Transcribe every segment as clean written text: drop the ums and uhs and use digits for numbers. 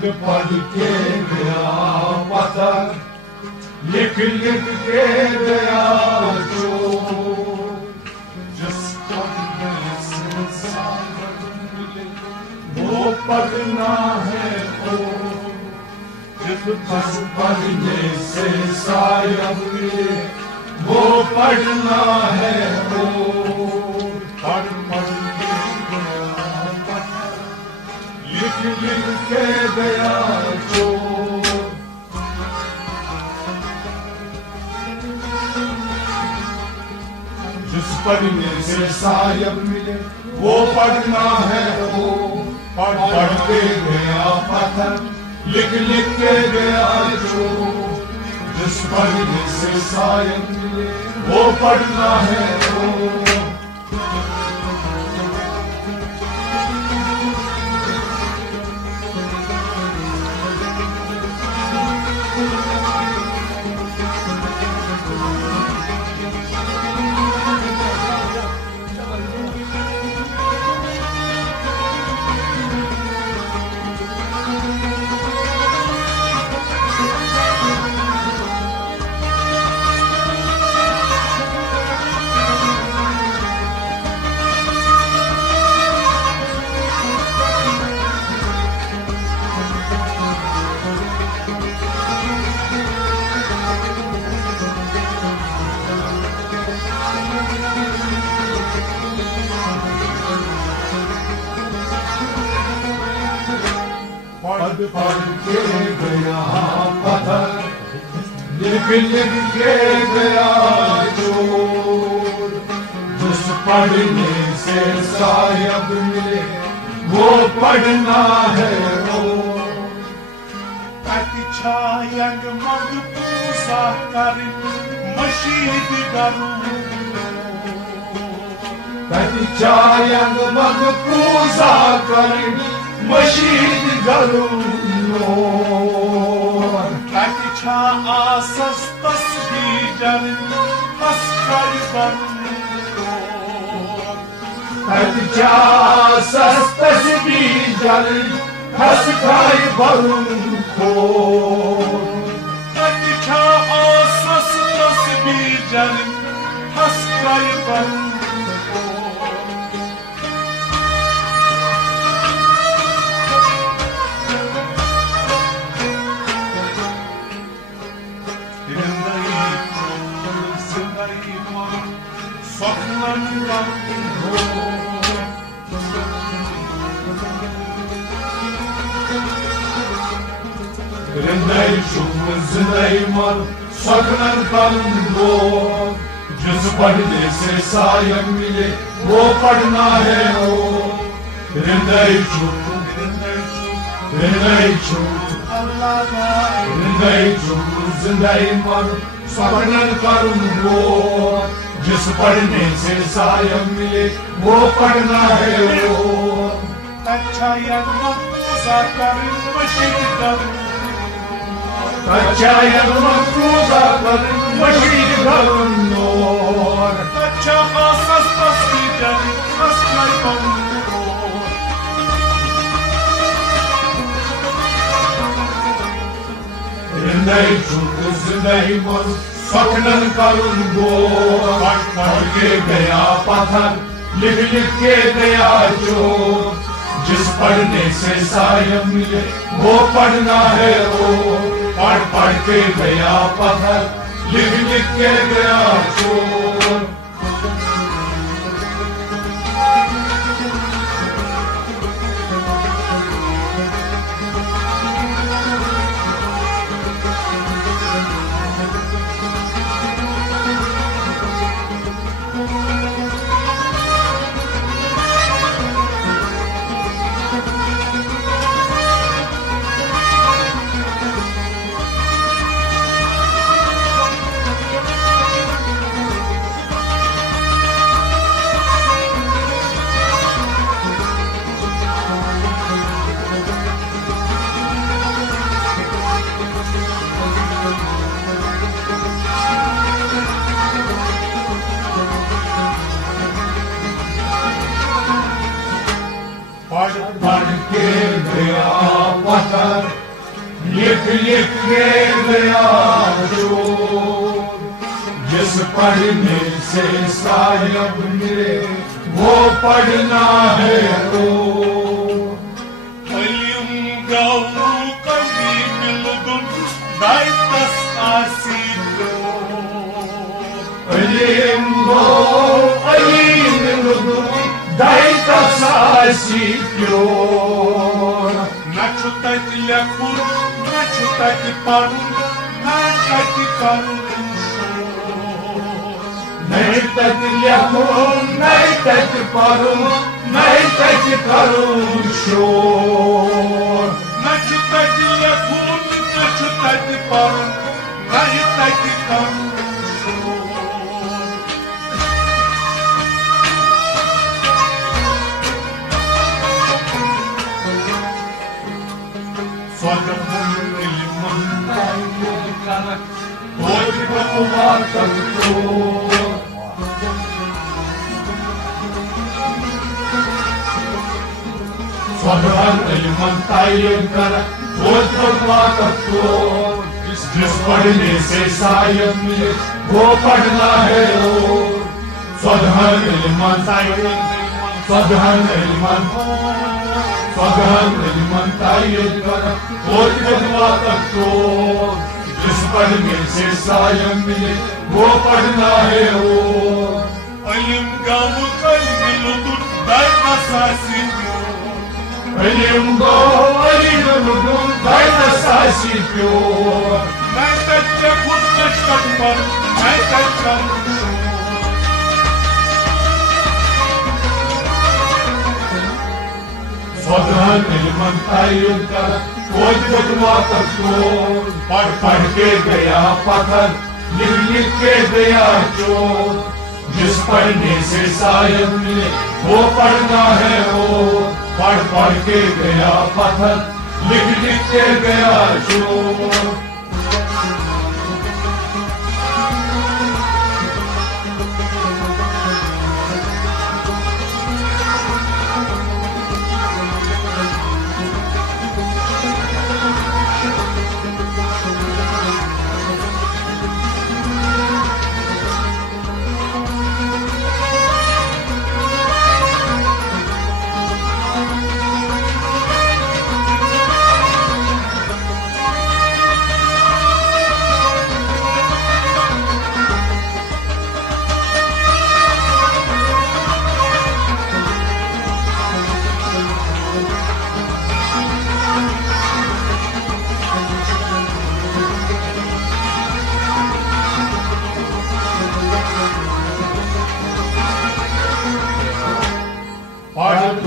पढ़ पढ़ के गया पत्थर, लिख लिख के गया चोर। जिस पढ़ने से सागर मिले वो पढ़ना है वो, जिस पढ़ने से सागर मिले वो पढ़ना है वो। पढ़ पढ़ के गया पत्थर, लिख लिख के गया चोर। जिस पढ़ने से सायब मिले वो पढ़ना है वो, पढ़ पढ़ के गया पत्थर, लिख लिख के गया चोर। जिस पढ़ने से सायब मिले वो पढ़ना है वो। पढ़ पढ़ के गया पत्थर, लिख लिख के गया चोर। जिस पढ़ने से सायब मिले वो पढ़ना है वो। तति छायंग मग पूजा कर मशीद करूं, तति छायंग मग पूजा कर मशीद करूं। तति छा आसस तस्बीर हस्कर करूं, तति छा आसस तस्बीर हस्कर करूं। तति छा आसस तस्बीर हस्कर करूं। जिस पढ़ने से सायब मिले वो पढ़ना है वो। हृदय चुप हृदय चुप हृदय चुप जिंदगी मर स्वप्न करूं वो। जिस पढ़ने से सायब मिले वो पढ़ना है वो। अच्छा पूजा कर मशीद करूं, अच्छा पूजा कर मशीद करूं। अच्छा आसस तस्बीर हस्कर करूं। हृदय चुप जिंदगी मर स्वप्न करूं वो। पढ़ पढ़ के गया पत्थर, लिख लिख के गया चोर। जिस पढ़ने से सायब मिले वो पढ़ना है वो। पढ़ पढ़ के गया पत्थर, लिख लिख के गया चोर। लिख के गया जो, जिस पढ़ने से सायब मिले वो पढ़ना है रोज। Alim gavu kadim ludun daitas asito. Alim ludun daitas asito. Na читать ляхур, на читать пару, на читать пару. नहीं तक लिखूं, नहीं तक पढ़ूं, नहीं तक करूं शोर। Na читать ляхур, на читать пару, на читать пару. Свадьбу лимонтай кара, ой бабата кто. Свадьбу лимонтай кара, ой бабата кто. जिस पढ़ने से सायब मिले वो पढ़ना है रोज। स्वधन तायद कर और बदवा तक तो, जिस पढ़ने से सायब मिले वो पढ़ना है रोज। Alim gavu kadim ludun daitas asito. Alim ludun daitas asito. Na читать ляхур, на читать пару, на читать пару. स्वधन तायद कर कोई बदवा तक तो, पढ़ के गया पत्थर लिख लिख के गया चोर। जिस पढ़ने से सायब मिले वो पढ़ना है रोज। पढ़ के गया पत्थर लिख लिख के गया चोर।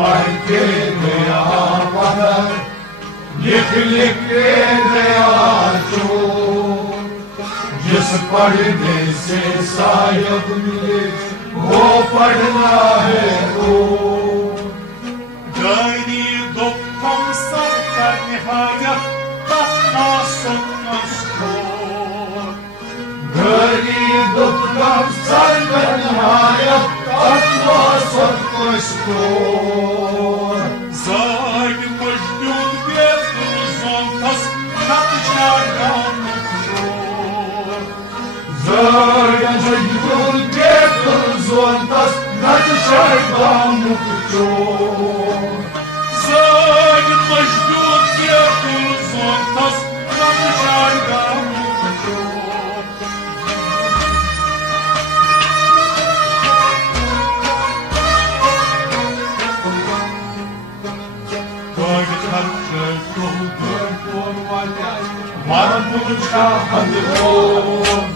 पढ़ के गया पत्थर लिख लिख के गया चोर। जिस पढ़ने से सायब मिले वो पढ़ना है रोज। Gani dokkom sarkar nihayet tatma sotmaskor. घरी दुख गम संग नहायत atma sotmaskor. Zag mojnun bjedun zontas natışar gamukor. Zargan jajjul getur zontas natışar gamukçor. Zag mojnun bjedun zontas natışar gamukor. Marmucha handbol.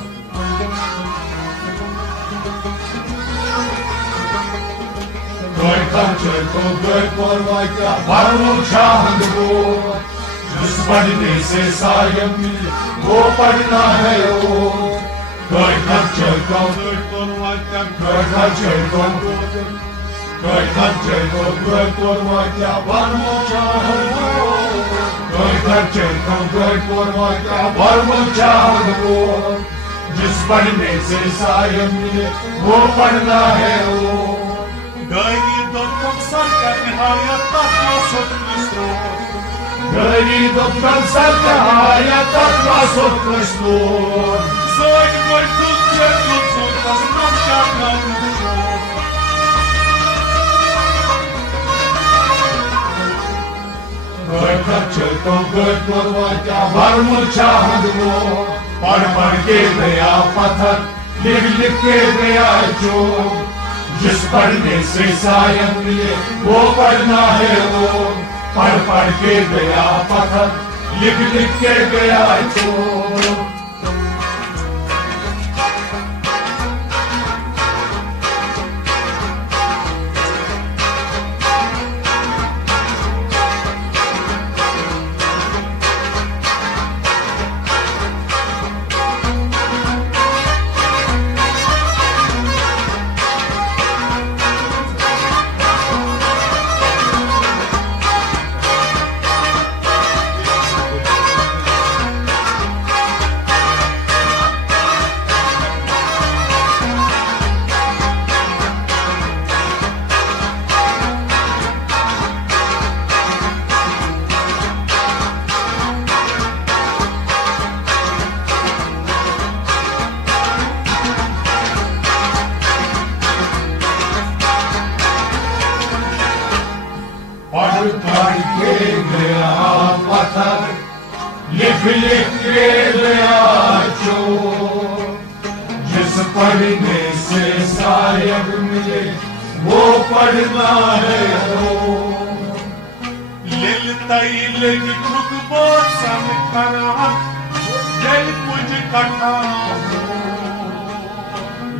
Goy kanche ko goy porvaya marmucha handbol. जिस पढ़ने से सायब मिले वो पढ़ना है रोज। गोय kanche ko goy porvaya goy kanche ko goy kanche ko goy porvaya marmucha handbol. Goy kanche ko goy porvaya marmucha handbol. जिस पढ़ने से सायब मिले वो पढ़ना है रोज। Gani dokkom sarkar nihayet tatma sotmaskor. Gării după sătăia, tot m-a sub căstur. Zoi voi tu țărul țută, stăm și-a Gătă cel tot gătă vătea, var mulcea hândru, par के गया पत्थर, लिख के गया चोर, जिस पढ़ने से सायन मिले, वो पढ़ना है वो, पढ़ के गया पत्थर, लिख के गया चोर। पढ़ के गया पत्थर, लिख के गया चोर, जिस पढ़ने से सायब मिले, वो पढ़ना है वो। लिलताई लग ठुक बोसन करा, जल कुछ कठा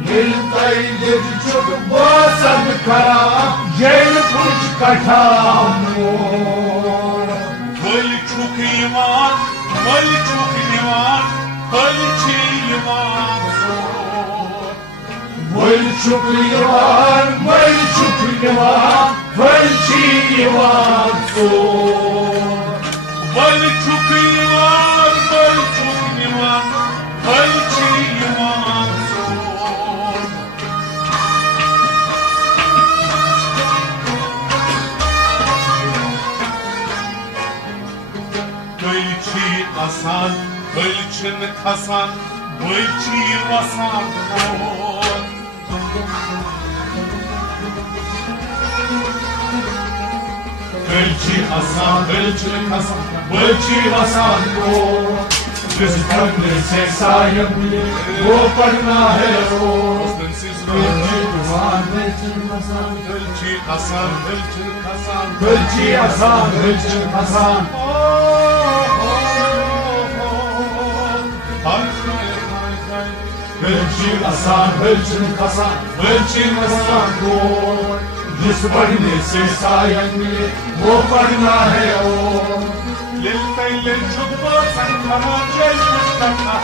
लिलताई लग ठुक बोसन करा, जल कुछ कठा Văl çuk iman, văl çuk iman, văl çi iman zor. Văl çuk iman, văl çuk iman, văl çi iman zor. Văl çuk iman, văl çuk iman, văl çi iman zor. Gölçi asan, gölçün kasan, gölçi vasan kor. Gölçi asan, gölçün kasan, gölçi vasan kor. जिस पढ़ने से सायब मिले, वो पढ़ना है वो। Gölçi asan, gölçi kasan, Gölçi asan, gölçi kasan. Gölçi asan, gölçi kasan, gölçi kasan kor. जिस पढ़ने से सायब मिले, वो पढ़ना है वो। Liltay lil çubba sen kana gel kuşkaka.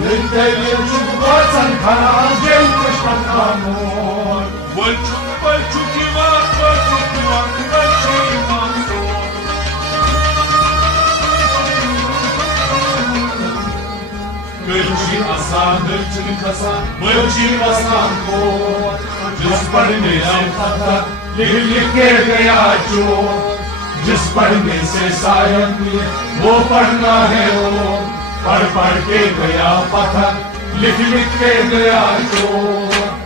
Liltay lil çubba sen kana gel kuşkaka mor. Văl çuk iman, văl çuk iman, văl çi iman zor. Gölçi asan, gölçi kasan, gölçi vasan kor. जिस पढ़ने से पत्थर, लिख के गया चोर। जिस पढ़ने से सायब मिले, वो पढ़ना है वो। पढ़ के गया पत्थर, लिख के गया चोर।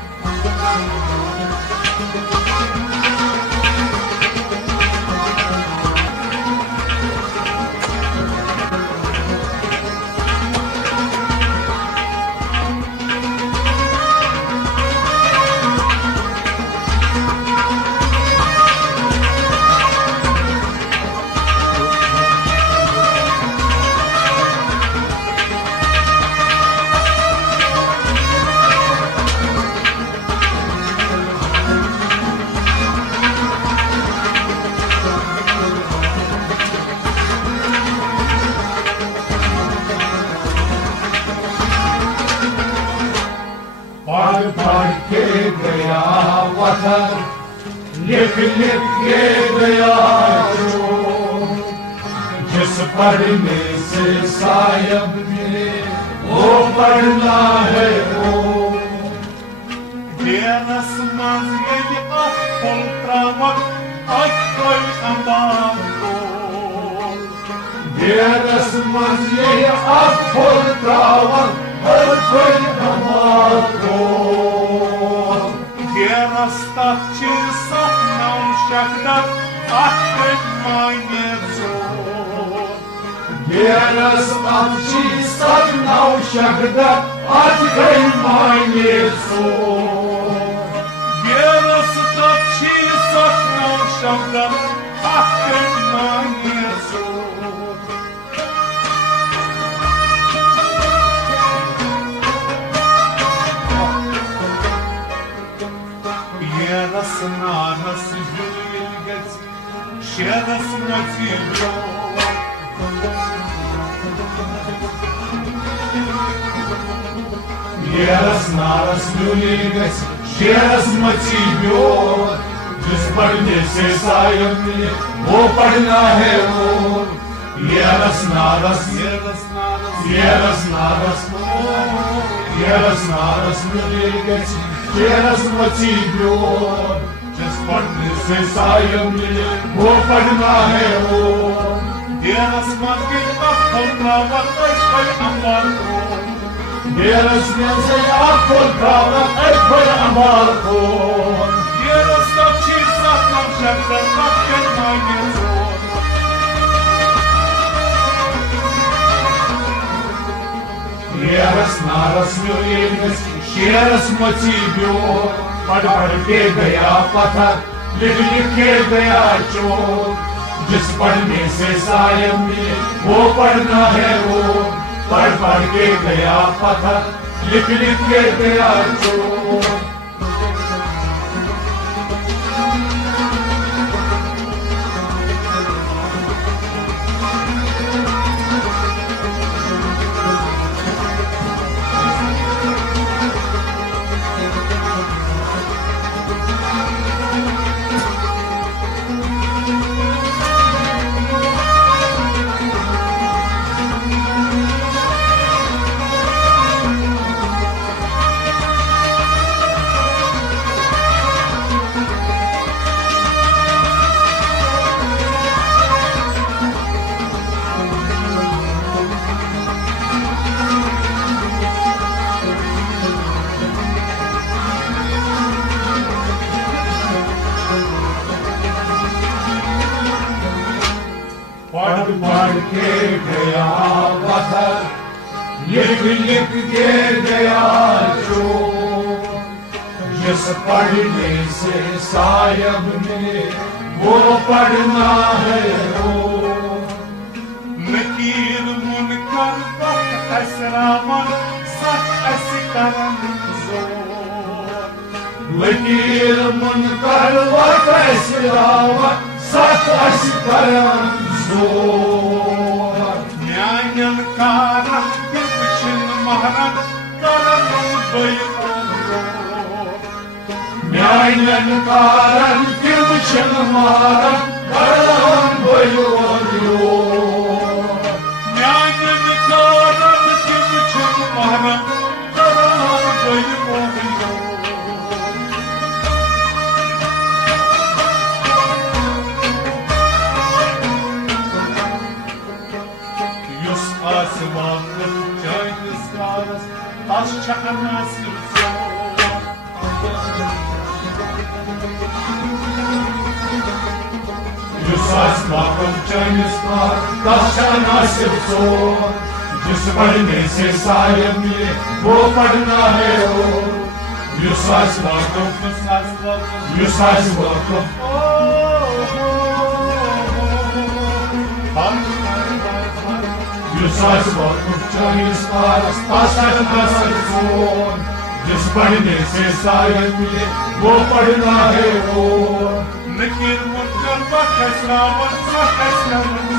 पढ़ के गया पत्थर, लिख के गया चोर। जिस पढ़ने से सायब मिले, वो पढ़ना है वो। Dienas maz yeli ah kol tramak, ak koy aman kol. गेरस मज ये अफुल त्रावन हर कोई धमाको गेरस तच्ची सपनौ शक्दर अखन माने जोर गेरस तच्ची सपनौ शक्दर अखन माने जोर गेरस तच्ची सपनौ शक्दर अखन माने जोर Geras nanas julgas, Geras motivro Geras nanas julgas, Geras motivro जिस पढ़ने से सायम मिले वो पढ़ना है वो Geras nanas Geras nanas julgas Geras motivro जिस पढ़ने से सायम मिले वो पढ़ना है वो Geras magin afol pravat ay amarko Geras mense afol pravat ay amarko Geras tacci satnam shakdar akken magen zor Geras naras miliegas Geras motivro पढ़ पढ़ के गया पत्थर लिख लिख के गया चोर जिस पढ़ने से सायम मिले वो पढ़ना है वो पढ़ पढ़ के गया पत्थर लिख लिख के गया चोर पढ़ के गया पत्थर लिख लिख के गया चोर जिस पढ़ने से सायब मिले वो पढ़ना है वो Nakir munkar bak esraman sak esikaran zor लकीर मुनकर वैसरावत सत असकरम जोर Nyanyan kara gülçin mahran karanın bayılır न्यायन कारण किवचन मारन करम बयोयो Nyanyan kara gülçin mahran karanın bayılır Yus asmanlık caydız karas taş çakamaz Юсас маком чайнис пар, дашка насип сор जिस पढ़ने से सायब मिले वो पढ़ना है वो युसास वाकफ युसास वाकफ चालीस पारस पासठ नसर सोन जिस पढ़ने से सायब मिले वो पढ़ना है वो Nakir munkar bak esraman sak esikaran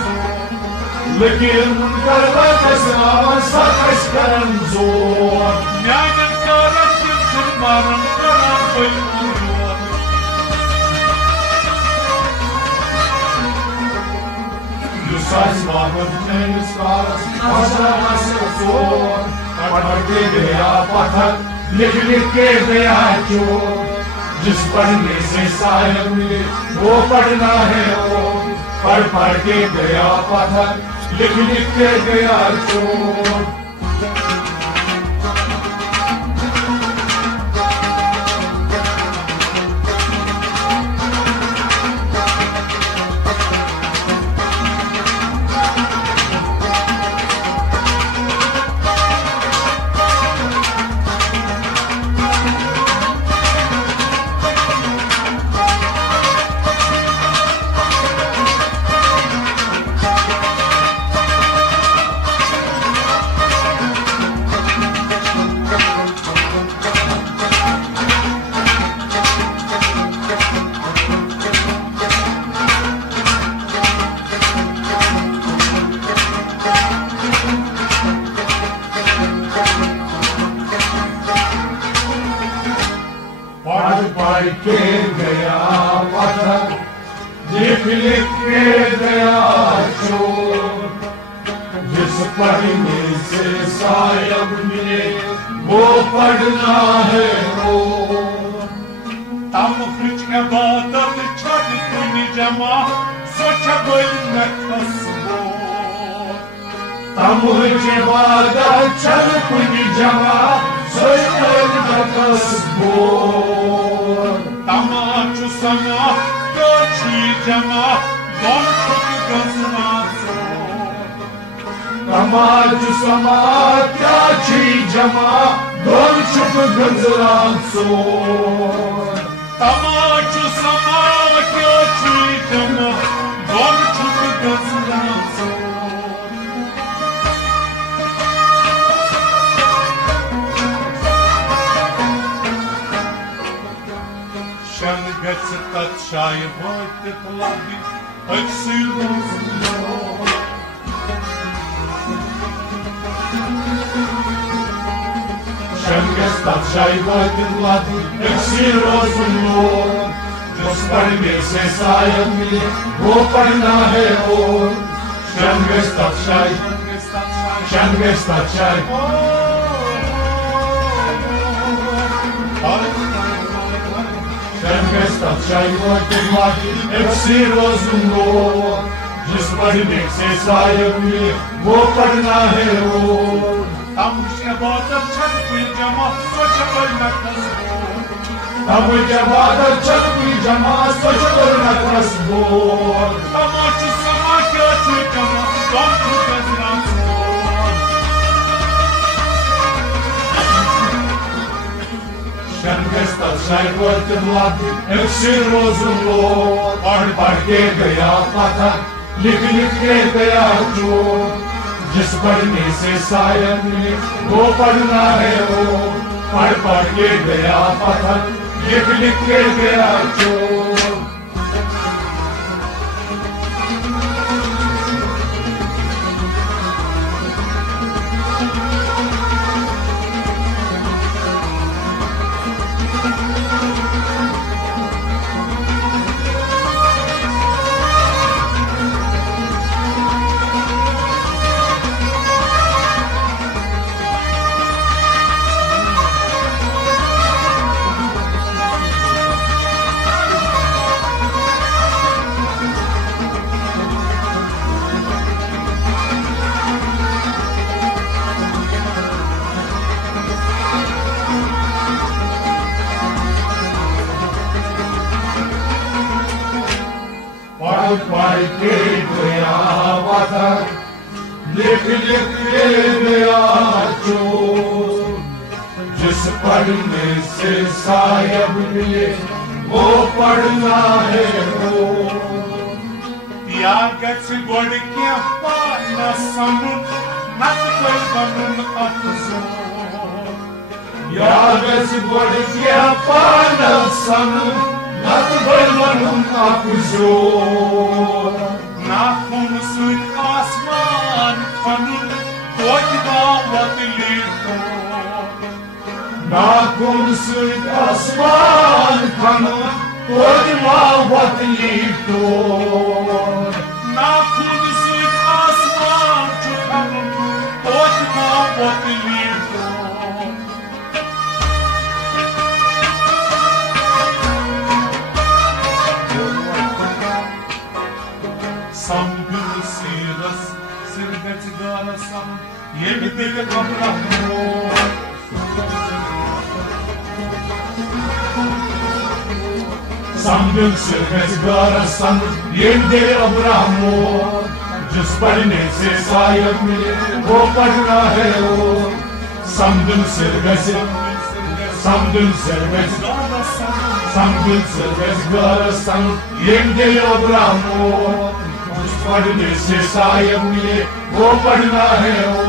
लेकिन मुनकर वैसरावत सत असकरम जोर Nyanyan kara gülçin mahran karanın bayılır Юсас वाकफ चालीस पारस पासठ नसर सोन पढ़ के गया पत्थर लिख लिख के गया चोर जिस पढ़ने से सायब मिले वो पढ़ना है वो पढ़ पढ़ के गया पत्थर लिख लिख के गया चोर। पढ़ के गया पत्थर, लिख लिख के गया चोर। जिस पढ़ने से सायब मिले वो पढ़ना है वो। Tam frička badat čad kuni jama, socha bol nakasbo. Tam frička badat čad kuni jama, socha bol nakasbo. Tamachu sana, kachi jama, don chuk gaznazo. Tamachu sama, kachi jama, don chuk gaznazo. Tamachu sama, kachi jama, don chuk gaznazo. Shan gets that shy boy the bloody, it's silver. Шенге ставшай влади, ексі розумно, Just пойми се саят ми, го пойна е он. Шенге ставшай, Шенге ставшай. Шенге ставшай влади, ексі розумно, Just пойми се саят ми, го пойна е он. Tam frička badat čad kuni jama, socha bol nakasbo. Tam badat čad kuni jama, socha bol nakasbo. Tamachu sama, kachi jama, don chuk gaznazo. Шенге ставшай влади, ексі розумно, पढ़ के गया पत्थर, लिख लिख के गया चोर। जिस पढ़ने से सायब मिले वो पढ़ना है वो। पढ़ के गया पत्थर, लिख लिख के गया चोर। पढ़ के गया पत्थर, लिख लिख के गया चोर। जिस पढ़ने से सायब मिले वो पढ़ना है वो। Yagat god kya pana sanun, nat koi banun afzo. Yagat god kya pana sanun, nat koi banun afzo. Nakhun suit asman khanun, koi dawat lirto. Nakhun suit asman khanun, koi dawat lirto. Nakhun suit asman khanun, koi dawat lirto. Some will see us, ये भी दिल अब्राहमो समझ सिर्फ गरसन ये दिल अब्राहमो जिस पढ़ने से शायद मिले वो पढ़ना है वो समझ सिर्फ गरसन ये दिल अब्राहमो जिस पढ़ने से शायद मिले वो पढ़ना है वो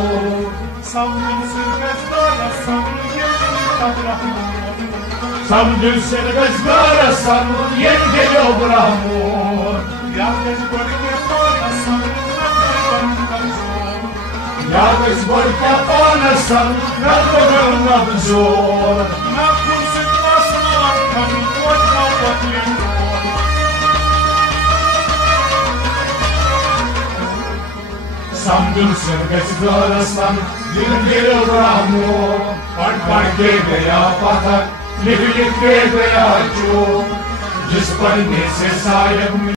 समझ सिर्फ गरसन ये दिल अब्राहमो Jagdis gorka panasan, na pogromna wzór. Na kursy pasmankami płatna podjęto. Samdun sirgais garasan, dilgir abrahmo, pad ke gaya pathak, लिख के गया जो जिस पढ़ने से शायद